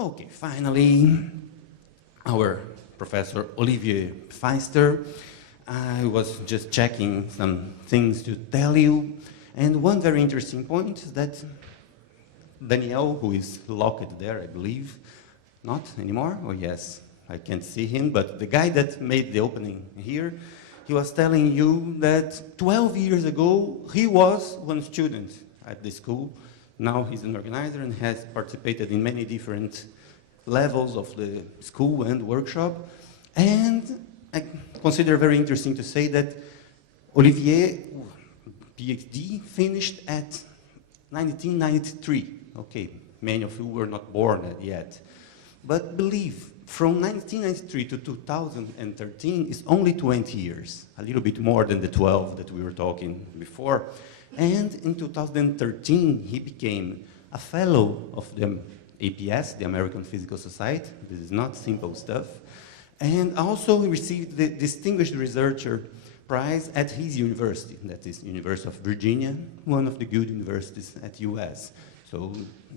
Okay, finally, our Professor Olivier Pfister. I was just checking some things to tell you, and one very interesting point is that Daniel, who is locked there, I believe, not anymore, oh yes, I can't see him, but the guy that made the opening here, he was telling you that 12 years ago, he was one student at the school. Now he's an organizer and has participated in many different levels of the school and workshop. And I consider very interesting to say that Olivier, PhD, finished at 1993. Okay, many of you were not born yet. But believe, from 1993 to 2013 is only 20 years, a little bit more than the 12 that we were talking before. And in 2013, he became a fellow of the APS, the American Physical Society. This is not simple stuff. And also he received the Distinguished Researcher Prize at his university, that is University of Virginia, one of the good universities at US. So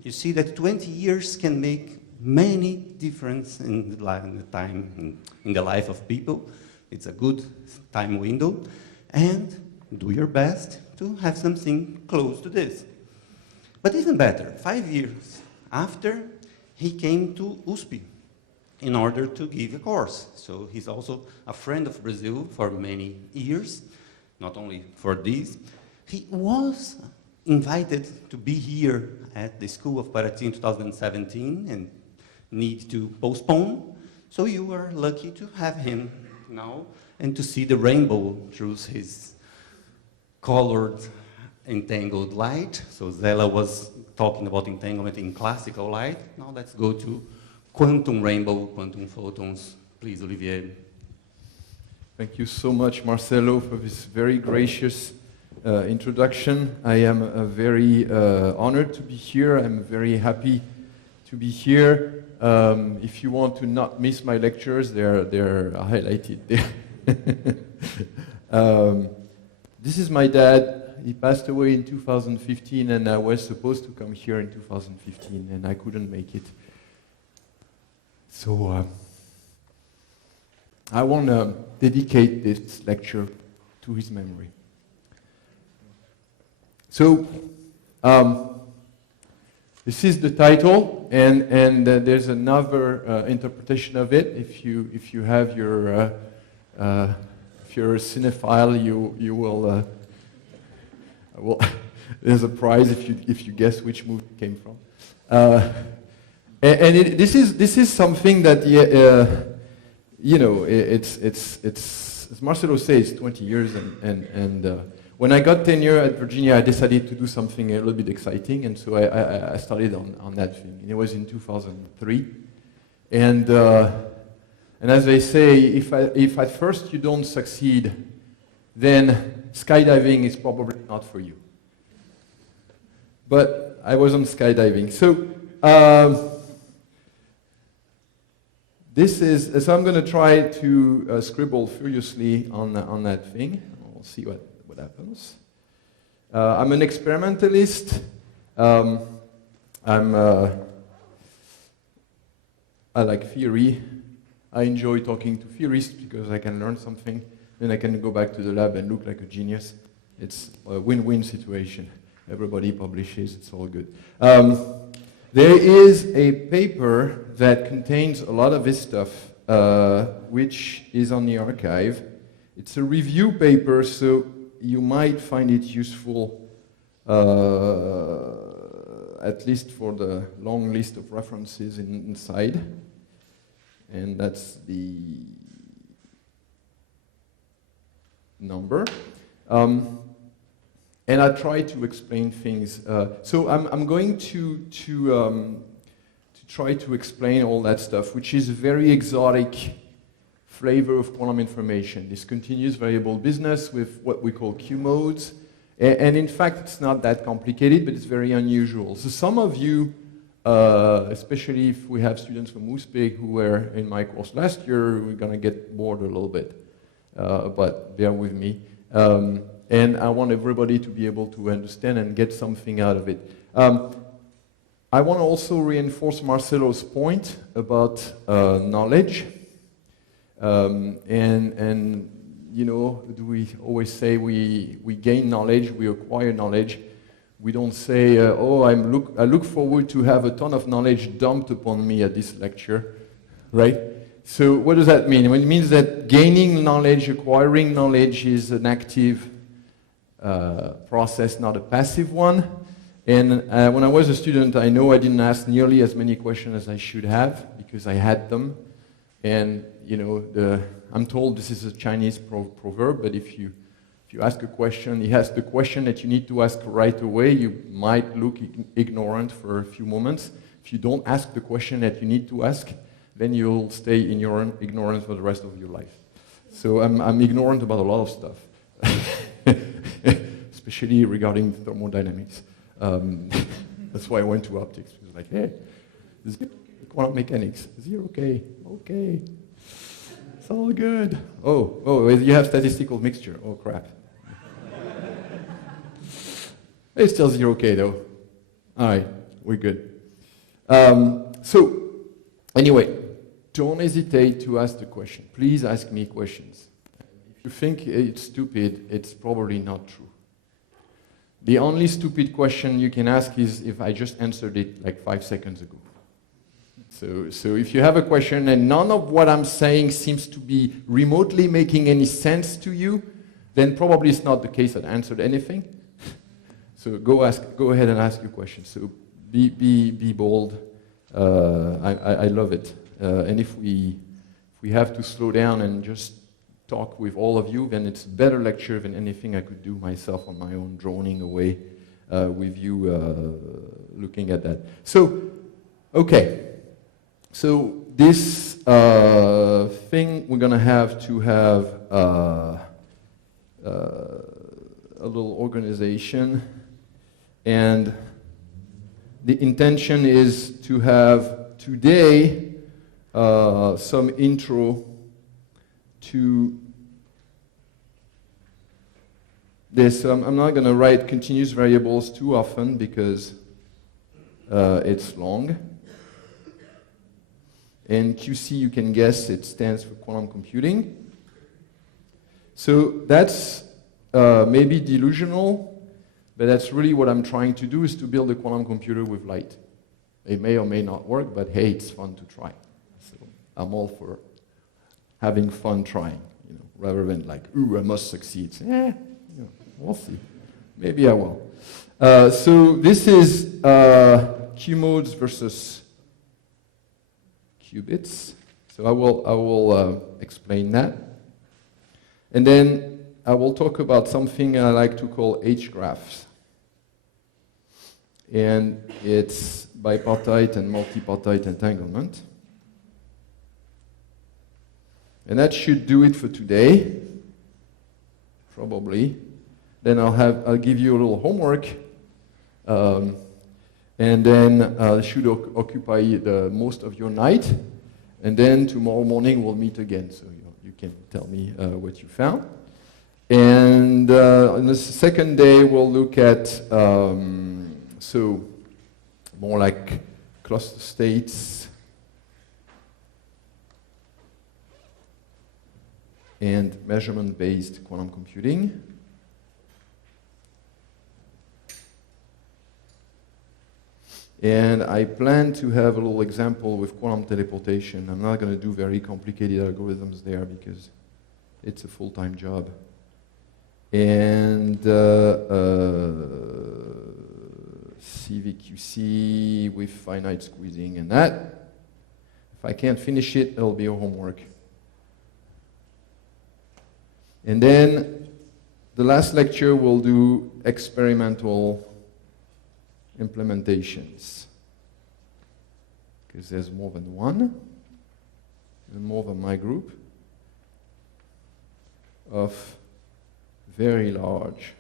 you see that 20 years can make many difference in the life of people. It's a good time window, and do your best to have something close to this. But even better, 5 years after, he came to USP in order to give a course. So he's also a friend of Brazil for many years, not only for this. He was invited to be here at the School of Paraty in 2017 and need to postpone. So you are lucky to have him now and to see the rainbow through his colored entangled light. So Zella was talking about entanglement in classical light. Now let's go to quantum rainbow, quantum photons. Please, Olivier. Thank you so much, Marcelo, for this very gracious introduction. I am very honored to be here. I'm very happy to be here. If you want to not miss my lectures, they're highlighted there. This is my dad. He passed away in 2015, and I was supposed to come here in 2015, and I couldn't make it. So I want to dedicate this lecture to his memory. So this is the title, and there's another interpretation of it. If you have your if you're a cinephile, you will. Well, there's a prize if you guess which movie it came from. This is something that you know, it's as Marcelo says, 20 years, and when I got tenure at Virginia, I decided to do something a little bit exciting, and so I started on that thing. And it was in 2003, and as they say, if at first you don't succeed, then skydiving is probably not for you. But I wasn't skydiving, so so I'm going to try to scribble furiously on that thing. We'll see what happens. I'm an experimentalist. I like theory. I enjoy talking to theorists because I can learn something. Then I can go back to the lab and look like a genius. It's a win-win situation. Everybody publishes, it's all good. There is a paper that contains a lot of this stuff, which is on the archive. It's a review paper, so you might find it useful, at least for the long list of references inside. And that's the number. And I try to explain things. So I'm going to try to explain all that stuff, which is a very exotic flavor of quantum information. This continuous variable business with what we call Q modes. And in fact, it's not that complicated, but it's very unusual. So some of you, especially if we have students from USP who were in my course last year, we're going to get bored a little bit. But bear with me. And I want everybody to be able to understand and get something out of it. I want to also reinforce Marcelo's point about knowledge. And you know, we always say we gain knowledge, we acquire knowledge. We don't say, oh, I look forward to have a ton of knowledge dumped upon me at this lecture, right? So what does that mean? Well, it means that gaining knowledge, acquiring knowledge is an active process, not a passive one. And when I was a student, I know I didn't ask nearly as many questions as I should have because I had them. And you know, I'm told this is a Chinese proverb, but if you ask a question, you ask the question that you need to ask right away, you might look ignorant for a few moments. If you don't ask the question that you need to ask, then you'll stay in your ignorance for the rest of your life. So I'm ignorant about a lot of stuff, especially regarding thermodynamics. That's why I went to optics. It was like, hey, quantum mechanics, zero K, okay. It's all good. Oh, you have statistical mixture. Oh, crap. It's still 0K, though. All right, we're good. So, anyway, don't hesitate to ask the question. Please ask me questions. If you think it's stupid, it's probably not true. The only stupid question you can ask is if I just answered it like 5 seconds ago. So if you have a question and none of what I'm saying seems to be remotely making any sense to you, then probably it's not the case that I answered anything. So go ahead and ask your question. So be bold. I love it. And if we have to slow down and just talk with all of you, then it's a better lecture than anything I could do myself on my own, droning away with you looking at that. So, okay. So this thing, we're going to have a little organization. And the intention is to have today some intro to this. I'm not going to write continuous variables too often because it's long. And QC, you can guess, it stands for quantum computing. So that's maybe delusional, but that's really what I'm trying to do, is to build a quantum computer with light. It may or may not work, but hey, it's fun to try. So I'm all for having fun trying, you know, rather than like, ooh, I must succeed. You know, we'll see. Maybe I will. So this is Q modes versus qubits. So I will explain that. And then I will talk about something I like to call H-graphs. And it's bipartite and multipartite entanglement. And that should do it for today, probably. Then I'll give you a little homework, and then should occupy most of your night. And then tomorrow morning we'll meet again, so you can tell me what you found. And on the second day we'll look at so more like cluster states and measurement-based quantum computing. And I plan to have a little example with quantum teleportation. I'm not going to do very complicated algorithms there because it's a full-time job. And CVQC with finite squeezing and that. If I can't finish it, it'll be a homework. And then the last lecture we'll do experimental implementations. Because there's more than one, and more than my group, of very large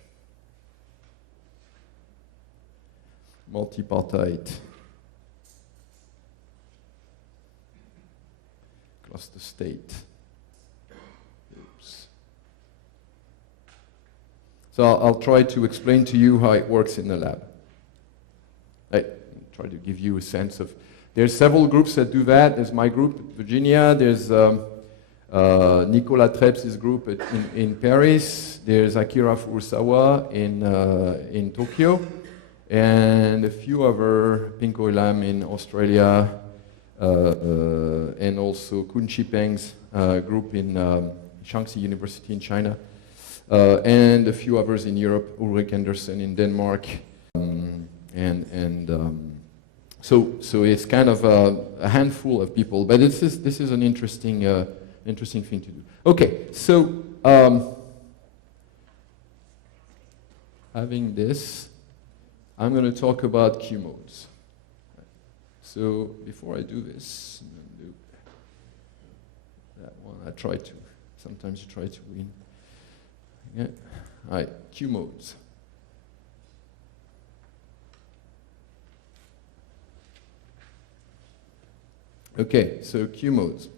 multipartite cluster state. Oops. So I'll try to explain to you how it works in the lab. I try to give you a sense of. There's several groups that do that. There's my group at Virginia. There's Nicolas Trebs' group in Paris. There's Akira Furusawa in Tokyo. And a few other, Pinko Ilam in Australia, and also Kun Chipeng's group in Shaanxi University in China, and a few others in Europe, Ulrik Andersen in Denmark, so it's kind of a handful of people, but this is an interesting thing to do. Okay, so having this, I'm going to talk about Q modes. So before I do this, I'm going to do that one. I try to. Sometimes you try to win. Yeah. All right, Q modes. Okay, so Q modes.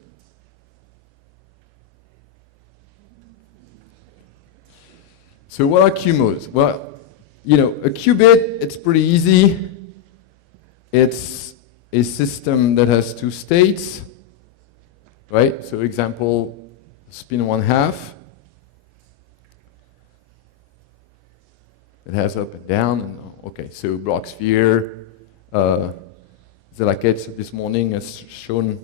So what are Q modes? Well, you know, a qubit, it's pretty easy. It's a system that has two states, right? So example, spin 1/2. It has up and down, and okay, so Bloch sphere. Zelaket this morning has shown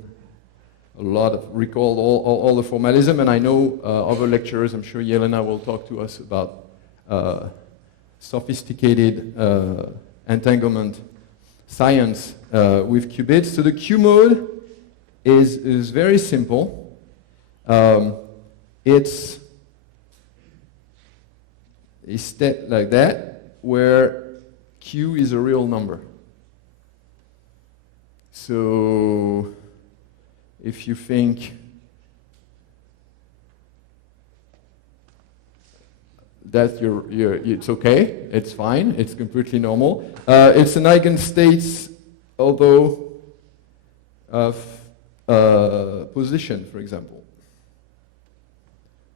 a lot of, recalled all the formalism, and I know other lecturers, I'm sure Yelena will talk to us about sophisticated entanglement science with qubits. So the Q mode is very simple. It's a state like that where Q is a real number. So if you think that it's okay, it's fine, it's completely normal. It's an eigenstate, although of position, for example.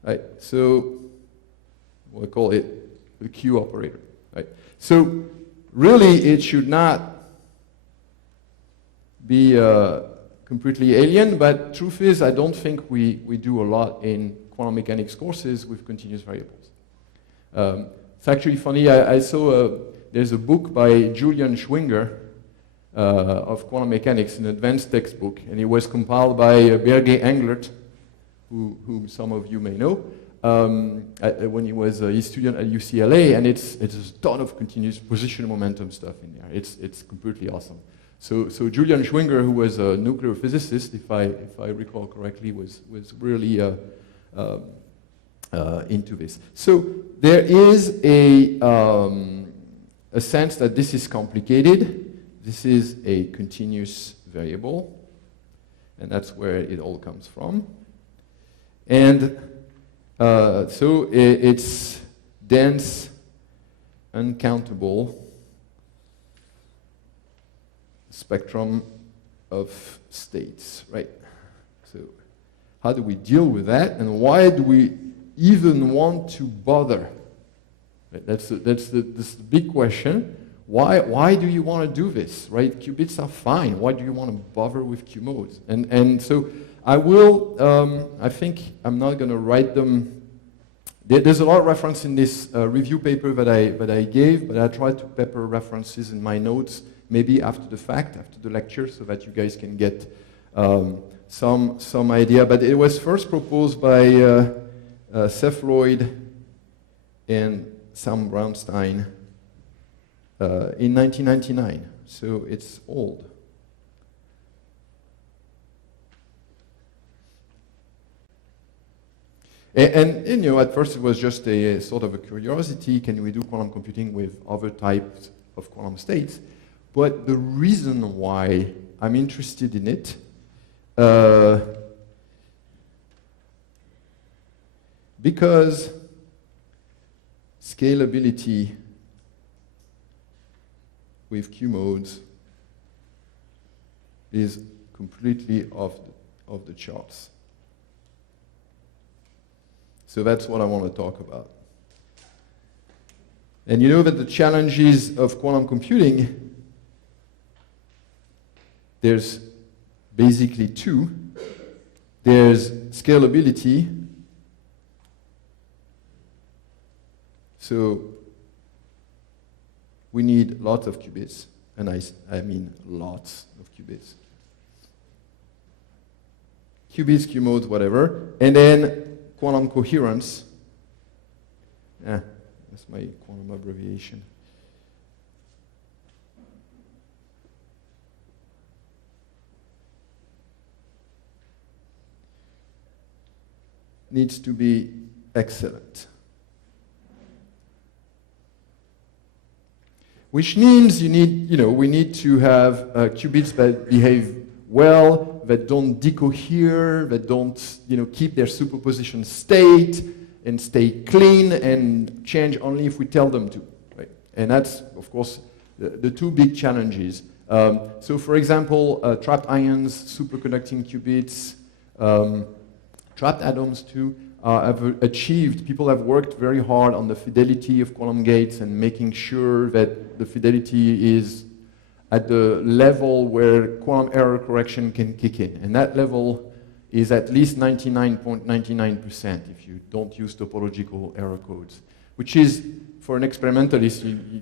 Right, so we'll call it the Q operator. Right, so really it should not be completely alien, but truth is I don't think we do a lot in quantum mechanics courses with continuous variables. It's actually funny, I saw there's a book by Julian Schwinger of quantum mechanics, an advanced textbook, and it was compiled by Birger Englert, whom some of you may know, when he was a student at UCLA, and it's a ton of continuous position momentum stuff in there. It's completely awesome. So Julian Schwinger, who was a nuclear physicist, if I recall correctly, was really into this. So there is a sense that this is complicated. This is a continuous variable, and that's where it all comes from. And so it's dense, uncountable spectrum of states, right? So how do we deal with that, and why do we even want to bother? Right? That's the big question. Why do you want to do this, right? Qubits are fine. Why do you want to bother with Q modes? And so I will, I think I'm not going to write them. There's a lot of reference in this review paper that I gave, but I tried to pepper references in my notes, maybe after the fact, after the lecture, so that you guys can get some idea. But it was first proposed by Seth Lloyd and Sam Brownstein in 1999, so it's old. And you know, at first it was just a sort of a curiosity, can we do quantum computing with other types of quantum states? But the reason why I'm interested in it because scalability with Q modes is completely off the charts. So that's what I want to talk about. And you know that the challenges of quantum computing there's basically two. There's scalability. So we need lots of qubits, and I mean lots of qubits. Qubits, Q-modes, whatever. And then quantum coherence. That's my quantum abbreviation. Needs to be excellent. Which means we need to have qubits that behave well, that don't decohere, that don't, keep their superposition state and stay clean and change only if we tell them to, right? And that's, of course, the two big challenges. So, for example, trapped ions, superconducting qubits, trapped atoms too, people have worked very hard on the fidelity of quantum gates and making sure that the fidelity is at the level where quantum error correction can kick in. And that level is at least 99.99% if you don't use topological error codes, which is, for an experimentalist, you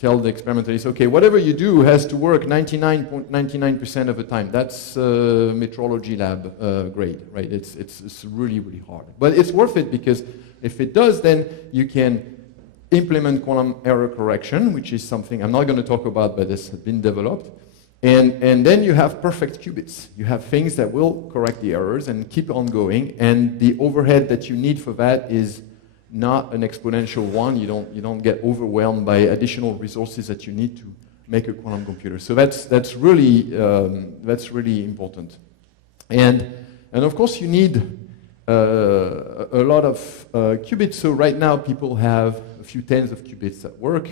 tell the experimentalist, okay, whatever you do has to work 99.99% of the time. That's metrology lab grade, right? It's really, really hard. But it's worth it because if it does, then you can implement quantum error correction, which is something I'm not going to talk about, but it's been developed. And then you have perfect qubits. You have things that will correct the errors and keep on going. And the overhead that you need for that is not an exponential one. You don't get overwhelmed by additional resources that you need to make a quantum computer. So that's really important. And of course you need a lot of qubits. So right now people have a few tens of qubits at work.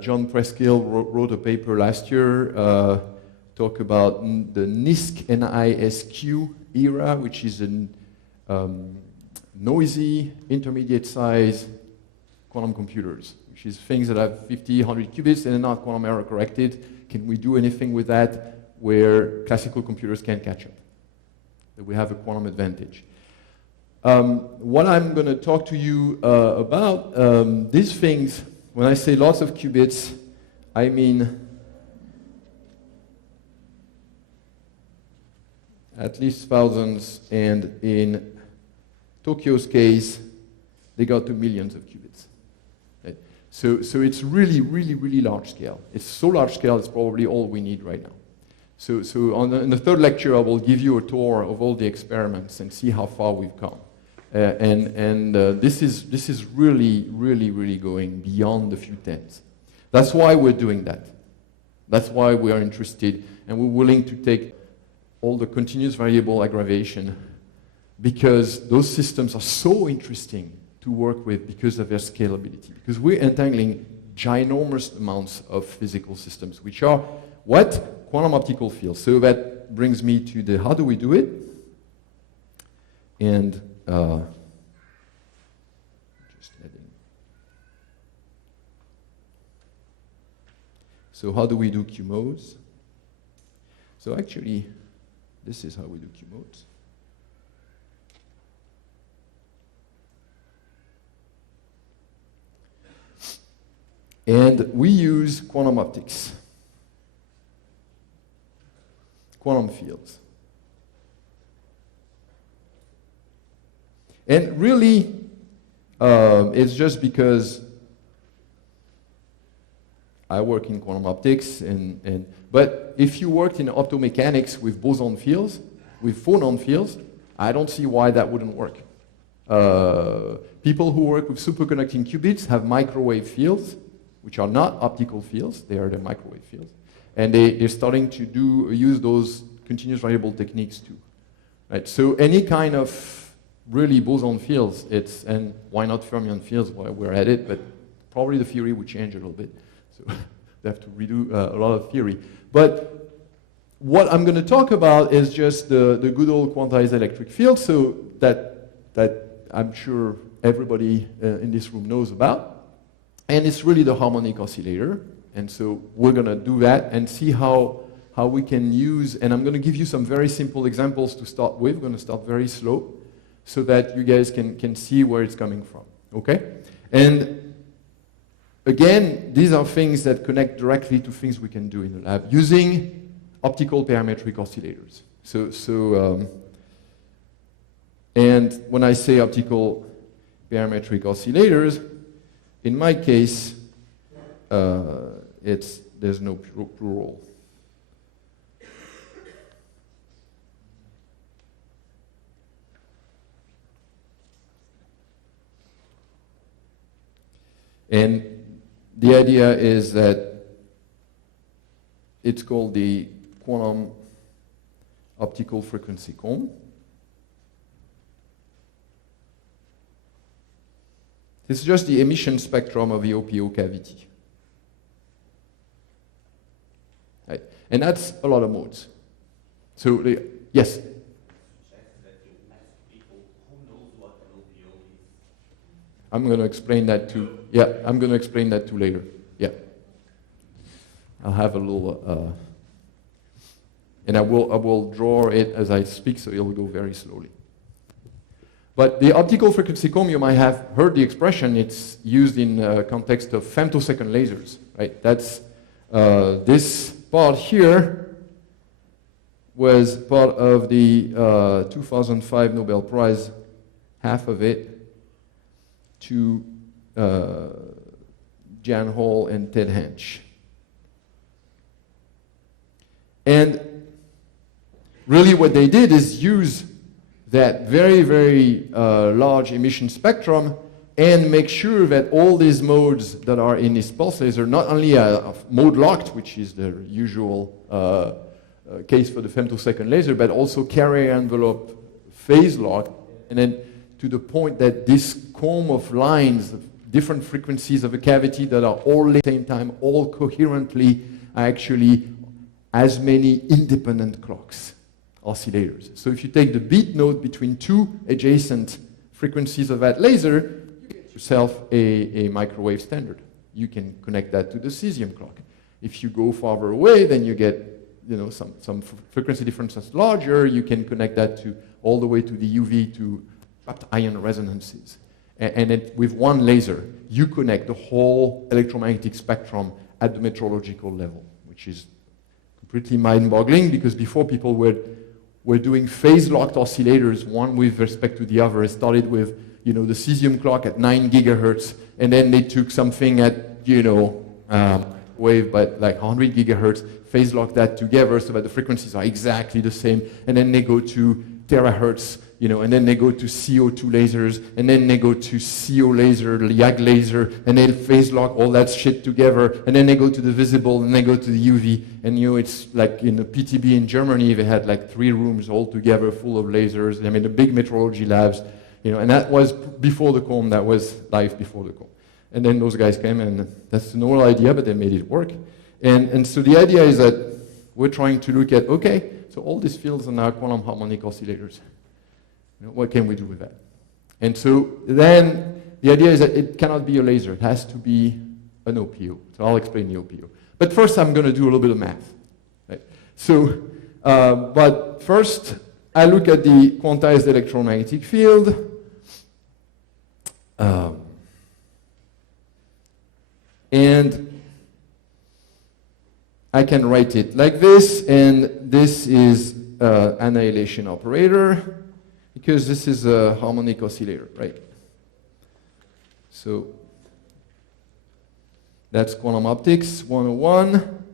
John Preskill wrote a paper last year, talk about the NISQ era, which is a noisy, intermediate size quantum computers, which is things that have 50, 100 qubits and are not quantum error corrected. Can we do anything with that where classical computers can't catch up? That we have a quantum advantage. What I'm going to talk to you about, these things, when I say lots of qubits, I mean at least thousands, and in Tokyo's case, they got to millions of qubits. Okay? So it's really, really, really large scale. It's so large scale, it's probably all we need right now. So in the third lecture, I will give you a tour of all the experiments and see how far we've come. This is really, really, really going beyond the few tens. That's why we're doing that. That's why we are interested, and we're willing to take all the continuous variable aggravation, because those systems are so interesting to work with because of their scalability. Because we're entangling ginormous amounts of physical systems, which are what? Quantum optical fields. So that brings me to the how do we do it? And so how do we do Q-modes? So actually, this is how we do Q-modes. And we use quantum optics, quantum fields. And really, it's just because I work in quantum optics, but if you worked in optomechanics with boson fields, with phonon fields, I don't see why that wouldn't work. People who work with superconducting qubits have microwave fields, which are not optical fields, they are the microwave fields. And they're starting to use those continuous variable techniques too. Right? So any kind of really boson fields, and why not fermion fields while we're at it, but probably the theory would change a little bit. So they have to redo a lot of theory. But what I'm going to talk about is just the good old quantized electric field, so that I'm sure everybody in this room knows about. And it's really the harmonic oscillator. And so we're going to do that and see how how we can use, and I'm going to give you some very simple examples to start with. We're going to start very slow so that you guys can see where it's coming from, okay? And again, these are things that connect directly to things we can do in the lab using optical parametric oscillators. And when I say optical parametric oscillators, in my case, there's no plural. And the idea is that it's called the quantum optical frequency comb. This is just the emission spectrum of the OPO cavity. Right. And that's a lot of modes. So, yes? I'm going to explain that too. Yeah, I'm going to explain that too later. Yeah. I'll have a little, and I will draw it as I speak, so it'll go very slowly. But the optical frequency comb, you might have heard the expression. It's used in context of femtosecond lasers, right? That's this part here was part of the 2005 Nobel Prize, half of it, to Jan Hall and Ted Hench. And really what they did is use that very, very large emission spectrum and make sure that all these modes that are in this pulse laser not only are mode locked, which is the usual case for the femtosecond laser, but also carrier envelope phase locked, and then to the point that this comb of lines, of different frequencies of a cavity that are all at the same time, all coherently, are actually as many independent clocks, oscillators. So if you take the beat node between two adjacent frequencies of that laser, you get yourself a microwave standard. You can connect that to the cesium clock. If you go farther away, then you get some frequency difference that's larger. You can connect that to all the way to the UV to trapped ion resonances. And with one laser, you connect the whole electromagnetic spectrum at the metrological level, which is completely mind-boggling, because before people were doing phase-locked oscillators, one with respect to the other. It started with the cesium clock at 9 gigahertz, and then they took something at wave but like 100 gigahertz, phase-lock that together so that the frequencies are exactly the same, and then they go to terahertz, and then they go to CO2 lasers, and then they go to CO laser, YAG laser, and they phase lock all that shit together, and then they go to the visible, and they go to the UV, and it's like in the PTB in Germany, they had like 3 rooms all together full of lasers, I mean the big metrology labs, and that was before the comb, that was life before the comb. And then those guys came, and that's an old idea, but they made it work. And so the idea is that we're trying to look at, okay, so all these fields are now quantum harmonic oscillators. What can we do with that? And so then the idea is that it cannot be a laser. It has to be an OPO. So I'll explain the OPO. But first I'm going to do a little bit of math. Right? So, but first I look at the quantized electromagnetic field. And I can write it like this, and this is annihilation operator, because this is a harmonic oscillator, right? So that's quantum optics 101.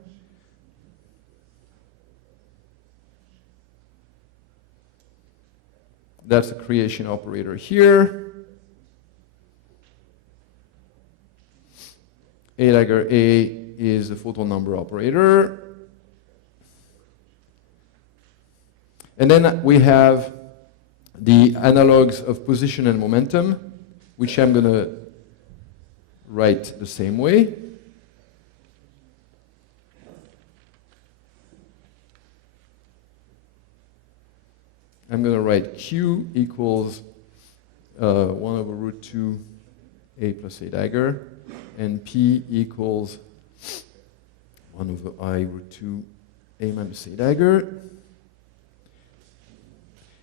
That's a creation operator here. A dagger A is the photon number operator. And then we have the analogs of position and momentum, which I'm going to write the same way. I'm going to write Q equals 1 over root 2 A plus A dagger, and P equals 1 over I root 2 A-C dagger.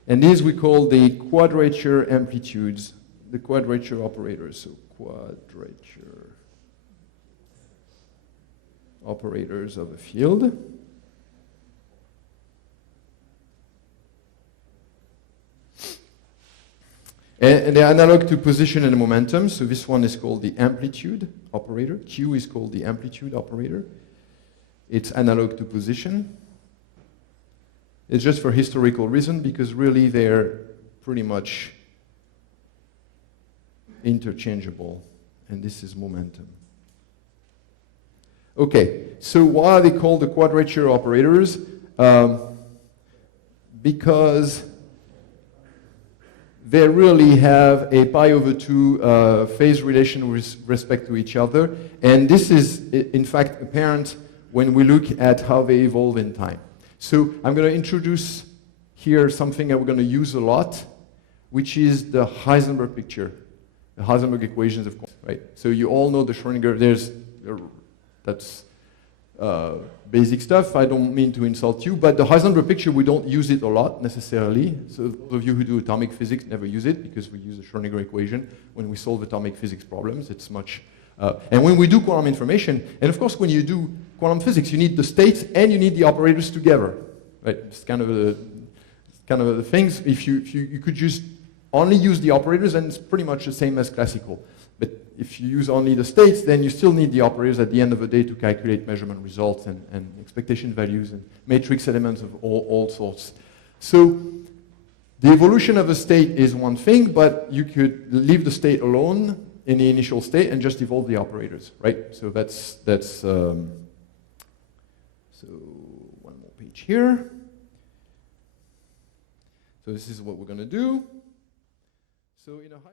And these we call the quadrature amplitudes, the quadrature operators. So quadrature operators of a field. And they're analog to position and momentum. So this one is called the amplitude operator. Q is called the amplitude operator. It's analog to position. It's just for historical reason, because really they're pretty much interchangeable. And this is momentum. Okay, so why are they called the quadrature operators? Because they really have a pi over 2 phase relation with respect to each other. And this is, in fact, apparent when we look at how they evolve in time. So I'm going to introduce here something that we're going to use a lot, which is the Heisenberg picture, the Heisenberg equations of quantum, right? So you all know the Schrödinger, that's basic stuff. I don't mean to insult you, but the Heisenberg picture, we don't use it a lot necessarily. So those of you who do atomic physics never use it, because we use the Schrödinger equation when we solve atomic physics problems. It's much, and when we do quantum information, and of course when you do quantum physics, you need the states and you need the operators together, right? It's kind of the things. If you could just only use the operators, and it's pretty much the same as classical. But if you use only the states, then you still need the operators at the end of the day to calculate measurement results and expectation values and matrix elements of all sorts. So the evolution of a state is one thing, but you could leave the state alone in the initial state and just evolve the operators, right? So so one more page here. So this is what we're going to do. So in a